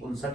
59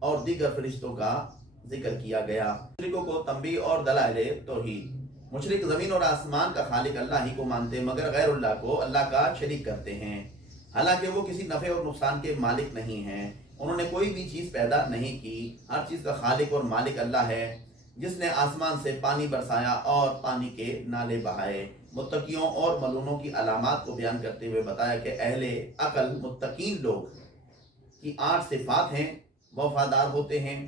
اور دیگر فرشتوں کا ذکر کیا گیا۔ مشرکوں کو تنبیہ اور دلائل توحید۔ مشرک زمین اور آسمان کا خالق اللہ ہی کو مانتے مگر غیر اللہ کو اللہ کا شریک کرتے ہیں، حالانکہ وہ کسی نفع اور نقصان کے مالک نہیں ہیں۔ انہوں نے کوئی بھی چیز پیدا نہیں کی، ہر چیز کا خالق اور مالک اللہ ہے، جس نے آسمان سے پانی برسایا اور پانی کے نالے بہائے۔ متقیوں اور ملونوں کی علامات کو بیان کرتے ہوئے بتایا کہ اہل عقل متقین لوگ کی 8 صفات ہیں۔ وفادار ہوتے ہیں،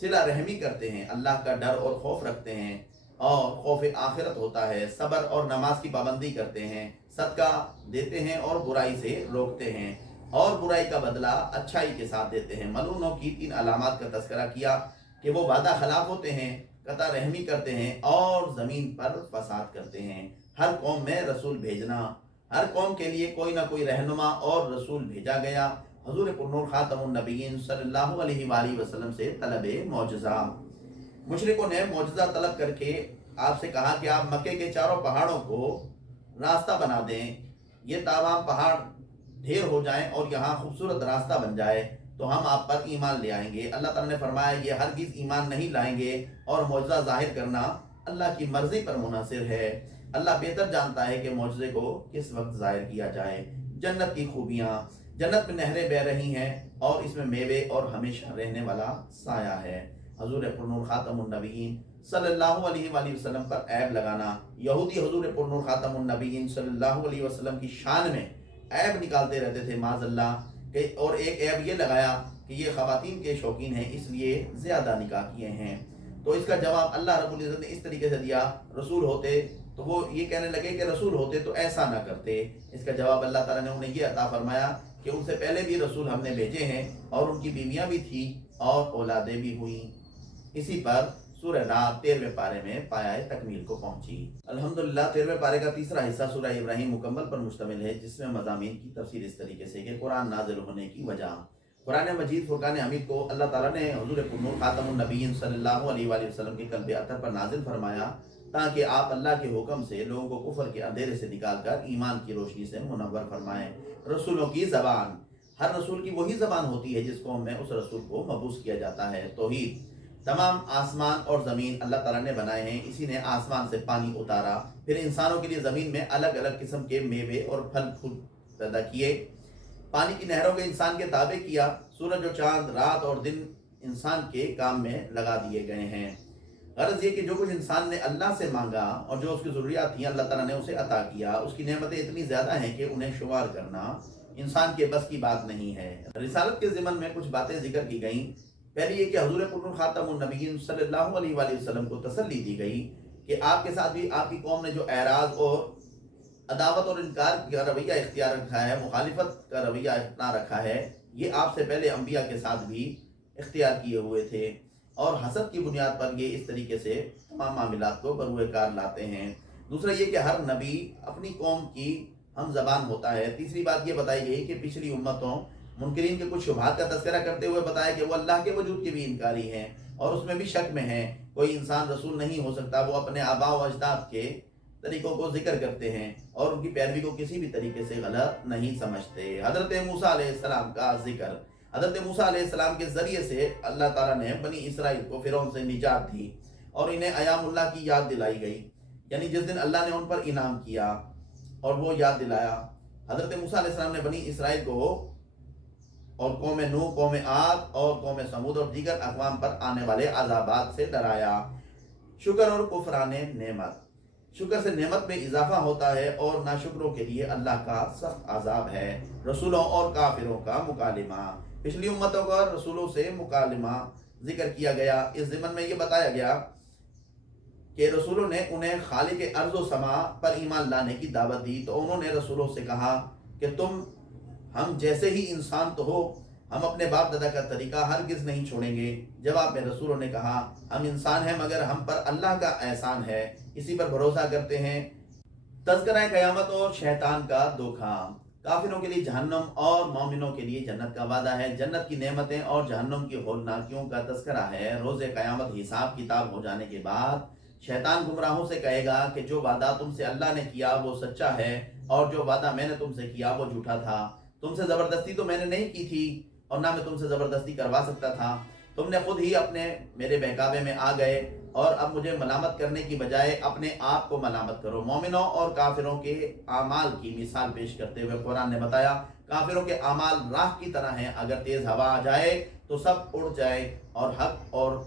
صلہ رحمی کرتے ہیں، اللہ کا ڈر اور خوف رکھتے ہیں اور خوف آخرت ہوتا ہے، صبر اور نماز کی پابندی کرتے ہیں، صدقہ دیتے ہیں اور برائی سے روکتے ہیں اور برائی کا بدلہ اچھائی کے ساتھ دیتے ہیں۔ ملونوں کی 3 علامات کا تذکرہ کیا کہ وہ وعدہ خلاف ہوتے ہیں، قطع رحمی کرتے ہیں اور زمین پر فساد کرتے ہیں۔ ہر قوم میں رسول بھیجنا، ہر قوم کے لیے کوئی نہ کوئی رہنما اور رسول بھیجا گیا۔ حضور پرنور خاتم النبیین صلی اللہ علیہ وآلہ وسلم سے طلب معجزہ۔ مشرکوں نے معجزہ طلب کر کے آپ سے کہا کہ آپ مکے کے چاروں پہاڑوں کو راستہ بنا دیں، یہ تمام پہاڑ ڈھیر ہو جائیں اور یہاں خوبصورت راستہ بن جائے تو ہم آپ پر ایمان لے آئیں گے۔ اللہ تعالیٰ نے فرمایا یہ ہرگز ایمان نہیں لائیں گے، اور معجزہ ظاہر کرنا اللہ کی مرضی پر منحصر ہے۔ اللہ بہتر جانتا ہے کہ معجزے کو کس وقت ظاہر کیا جائے۔ جنت کی خوبیاں۔ جنت میں نہریں بہہ رہی ہیں اور اس میں میوے اور ہمیشہ رہنے والا سایہ ہے۔ حضور پرنور خاتم النبیین صلی اللہ علیہ وآلہ وسلم پر عیب لگانا۔ یہودی حضور پرنور خاتم النبیین صلی اللہ علیہ وسلم کی شان میں عیب نکالتے رہتے تھے معاذ اللہ، اور ایک عیب یہ لگایا کہ یہ خواتین کے شوقین ہیں اس لیے زیادہ نکاح کیے ہیں۔ تو اس کا جواب اللہ رب العزت نے اس طریقے سے دیا، رسول ہوتے تو وہ یہ کہنے لگے کہ رسول ہوتے تو ایسا نہ کرتے۔ اس کا جواب اللہ تعالیٰ نے انہیں یہ عطا فرمایا کہ ان سے پہلے بھی رسول ہم نے بھیجے ہیں اور ان کی بیویاں بھی تھیں اور اولادیں بھی ہوئیں۔ اسی پر سورہ رات 13ویں پارے میں پایہ تکمیل کو پہنچی۔ الحمدللہ 13ویں پارے کا تیسرا حصہ سورہ ابراہیم مکمل پر مشتمل ہے، جس میں مضامین کی تفسیر اس طریقے سے کہ قرآن نازل ہونے کی وجہ۔ قرآن مجید فرقان حمید کو اللہ تعالیٰ نے حضور پرنور خاتم النبیین صلی اللہ علیہ وآلہ وسلم کے قلب اطہر پر نازل فرمایا تاکہ آپ اللہ کے حکم سے لوگوں کو کفر کے اندھیرے سے نکال کر ایمان کی روشنی سے منور فرمائیں۔ رسولوں کی زبان۔ ہر رسول کی وہی زبان ہوتی ہے جس قوم میں اس رسول کو مبعوث کیا جاتا ہے۔ توحید۔ تمام آسمان اور زمین اللہ تعالیٰ نے بنائے ہیں، اسی نے آسمان سے پانی اتارا، پھر انسانوں کے لیے زمین میں الگ الگ قسم کے میوے اور پھل پھول پیدا کیے، پانی کی نہروں کو انسان کے تابع کیا، سورج و چاند، رات اور دن انسان کے کام میں لگا دیے گئے ہیں۔ غرض یہ کہ جو کچھ انسان نے اللہ سے مانگا اور جو اس کی ضروریات تھیں اللہ تعالیٰ نے اسے عطا کیا۔ اس کی نعمتیں اتنی زیادہ ہیں کہ انہیں شمار کرنا انسان کے بس کی بات نہیں ہے۔ رسالت کے ضمن میں کچھ باتیں ذکر کی گئیں۔ پہلی یہ کہ حضور پرنور خاتم النبیین صلی اللہ علیہ وآلہ وسلم کو تسلی دی گئی کہ آپ کے ساتھ بھی آپ کی قوم نے جو اعراض اور عداوت اور انکار کا رویہ اختیار رکھا ہے، مخالفت کا رویہ اپنا رکھا ہے، یہ آپ سے پہلے انبیاء کے ساتھ بھی اختیار کیے ہوئے تھے، اور حسد کی بنیاد پر یہ اس طریقے سے تمام معاملات کو بروئے کار لاتے ہیں۔ دوسرا یہ کہ ہر نبی اپنی قوم کی ہم زبان ہوتا ہے۔ تیسری بات یہ بتائی گئی کہ پچھلی امتوں منکرین کے کچھ شبہات کا تذکرہ کرتے ہوئے بتایا کہ وہ اللہ کے وجود کے بھی انکاری ہیں اور اس میں بھی شک میں ہیں۔ کوئی انسان رسول نہیں ہو سکتا، وہ اپنے آباء و اجداد کے طریقوں کو ذکر کرتے ہیں اور ان کی پیروی کو کسی بھی طریقے سے غلط نہیں سمجھتے۔ حضرت موسیٰ علیہ السلام کا ذکر۔ حضرت موسیٰ علیہ السلام کے ذریعے سے اللہ تعالیٰ نے بنی اسرائیل کو فرعون سے نجات دی اور انہیں ایام اللہ کی یاد دلائی گئی، یعنی جس دن اللہ نے ان پر انعام کیا اور وہ یاد دلایا۔ حضرت موسیٰ علیہ السلام نے بنی اسرائیل کو اور قوم نوح، قوم عاد اور قوم سمود اور دیگر اقوام پر آنے والے عذابات سے ڈرایا۔ شکر اور کفران نعمت۔ شکر سے نعمت میں اضافہ ہوتا ہے اور ناشکروں کے لیے اللہ کا سخت عذاب ہے۔ رسولوں اور کافروں کا مکالمہ۔ پچھلی امتوں کا رسولوں سے مکالمہ ذکر کیا گیا۔ اس ضمن میں یہ بتایا گیا کہ رسولوں نے انہیں خالق ارض و سما پر ایمان لانے کی دعوت دی، تو انہوں نے رسولوں سے کہا کہ تم ہم جیسے ہی انسان تو ہو، ہم اپنے باپ دادا کا طریقہ ہرگز نہیں چھوڑیں گے۔ جواب میں رسولوں نے کہا ہم انسان ہیں مگر ہم پر اللہ کا احسان ہے، اسی پر بھروسہ کرتے ہیں۔ تذکرہ قیامت اور شیطان کا دھوکہ۔ کافروں کے لیے جہنم اور مومنوں کے لیے جنت کا وعدہ ہے۔ جنت کی نعمتیں اور جہنم کی ہولناکیوں کا تذکرہ ہے۔ روز قیامت حساب کتاب ہو جانے کے بعد شیطان گمراہوں سے کہے گا کہ جو وعدہ تم سے اللہ نے کیا وہ سچا ہے اور جو وعدہ میں نے تم سے کیا وہ جھوٹا تھا۔ تم سے زبردستی تو میں نے نہیں کی تھی، اور نہ میں تم سے زبردستی کروا سکتا تھا، تم نے خود ہی اپنے میرے بہکاوے میں آ گئے، اور اب مجھے ملامت کرنے کی بجائے اپنے آپ کو ملامت کرو۔ مومنوں اور کافروں کے اعمال کی مثال پیش کرتے ہوئے قرآن نے بتایا کافروں کے اعمال راہ کی طرح ہیں، اگر تیز ہوا آ جائے تو سب اڑ جائے، اور حق اور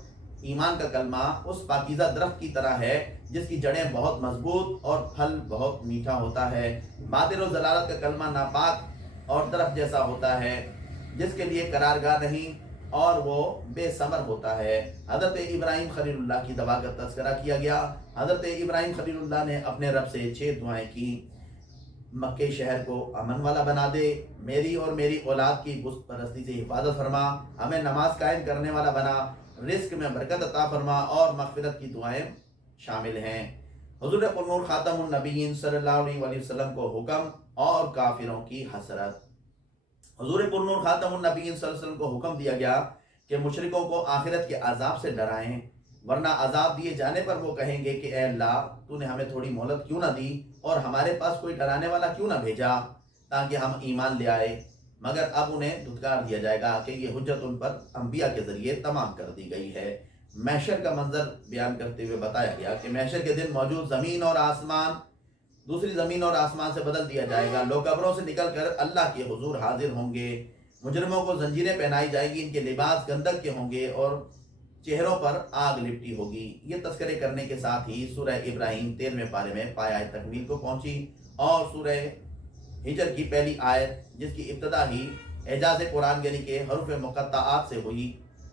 ایمان کا کلمہ اس پاکیزہ درخت کی طرح ہے جس کی جڑیں بہت مضبوط اور پھل بہت میٹھا ہوتا ہے۔ باطل و ضلالت کا کلمہ ناپاک اور درخت جیسا ہوتا ہے جس کے لیے قرارگاہ نہیں، اور وہ بے ثمر ہوتا ہے۔ حضرت ابراہیم خلیل اللہ کی دعا کا تذکرہ کیا گیا۔ حضرت ابراہیم خلیل اللہ نے اپنے رب سے 6 دعائیں کی۔ مکہ شہر کو امن والا بنا دے، میری اور میری اولاد کی بت پرستی سے حفاظت فرما، ہمیں نماز قائم کرنے والا بنا، رزق میں برکت عطا فرما، اور مغفرت کی دعائیں شامل ہیں۔ حضور پرنور خاتم النبیین صلی اللہ علیہ وسلم کو حکم اور کافروں کی حسرت۔ حضور پرنور خاتم النبیین صلی اللہ علیہ وسلم کو حکم دیا گیا کہ مشرکوں کو آخرت کے عذاب سے ڈرائیں، ورنہ عذاب دیے جانے پر وہ کہیں گے کہ اے اللہ تو نے ہمیں تھوڑی مہلت کیوں نہ دی اور ہمارے پاس کوئی ڈرانے والا کیوں نہ بھیجا تاکہ ہم ایمان لے آئے، مگر اب انہیں دھتکار دیا جائے گا کہ یہ حجت ان پر انبیاء کے ذریعے تمام کر دی گئی ہے۔ محشر کا منظر بیان کرتے ہوئے بتایا گیا کہ محشر کے دن موجود زمین اور آسمان دوسری زمین اور آسمان سے بدل دیا جائے گا، لوگ قبروں سے نکل کر اللہ کے حضور حاضر ہوں گے، مجرموں کو زنجیریں پہنائی جائیں گی، ان کے لباس گندک کے ہوں گے اور چہروں پر آگ لپٹی ہوگی۔ یہ تذکرے کرنے کے ساتھ ہی سورہ ابراہیم 13ویں پارے میں پایہ تکمیل کو پہنچی، اور سورہ ہجر کی پہلی آیت جس کی ابتدا ہی اعجاز قرآن یعنی کہ حروف مقطعات سے ہوئی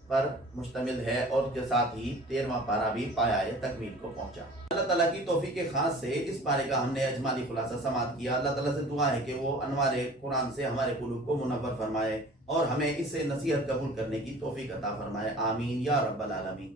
پر مشتمل ہے، اور اس کے ساتھ ہی 13واں پارہ بھی پایہ تکمیل کو پہنچا۔ اللہ تعالیٰ کی توفیق خاص سے اس پارے کا ہم نے اجمالی خلاصہ سماعت کیا۔ اللہ تعالیٰ سے دعا ہے کہ وہ انوار قرآن سے ہمارے قلوب کو منور فرمائے اور ہمیں اس سے نصیحت قبول کرنے کی توفیق عطا فرمائے، آمین یا رب العالمین۔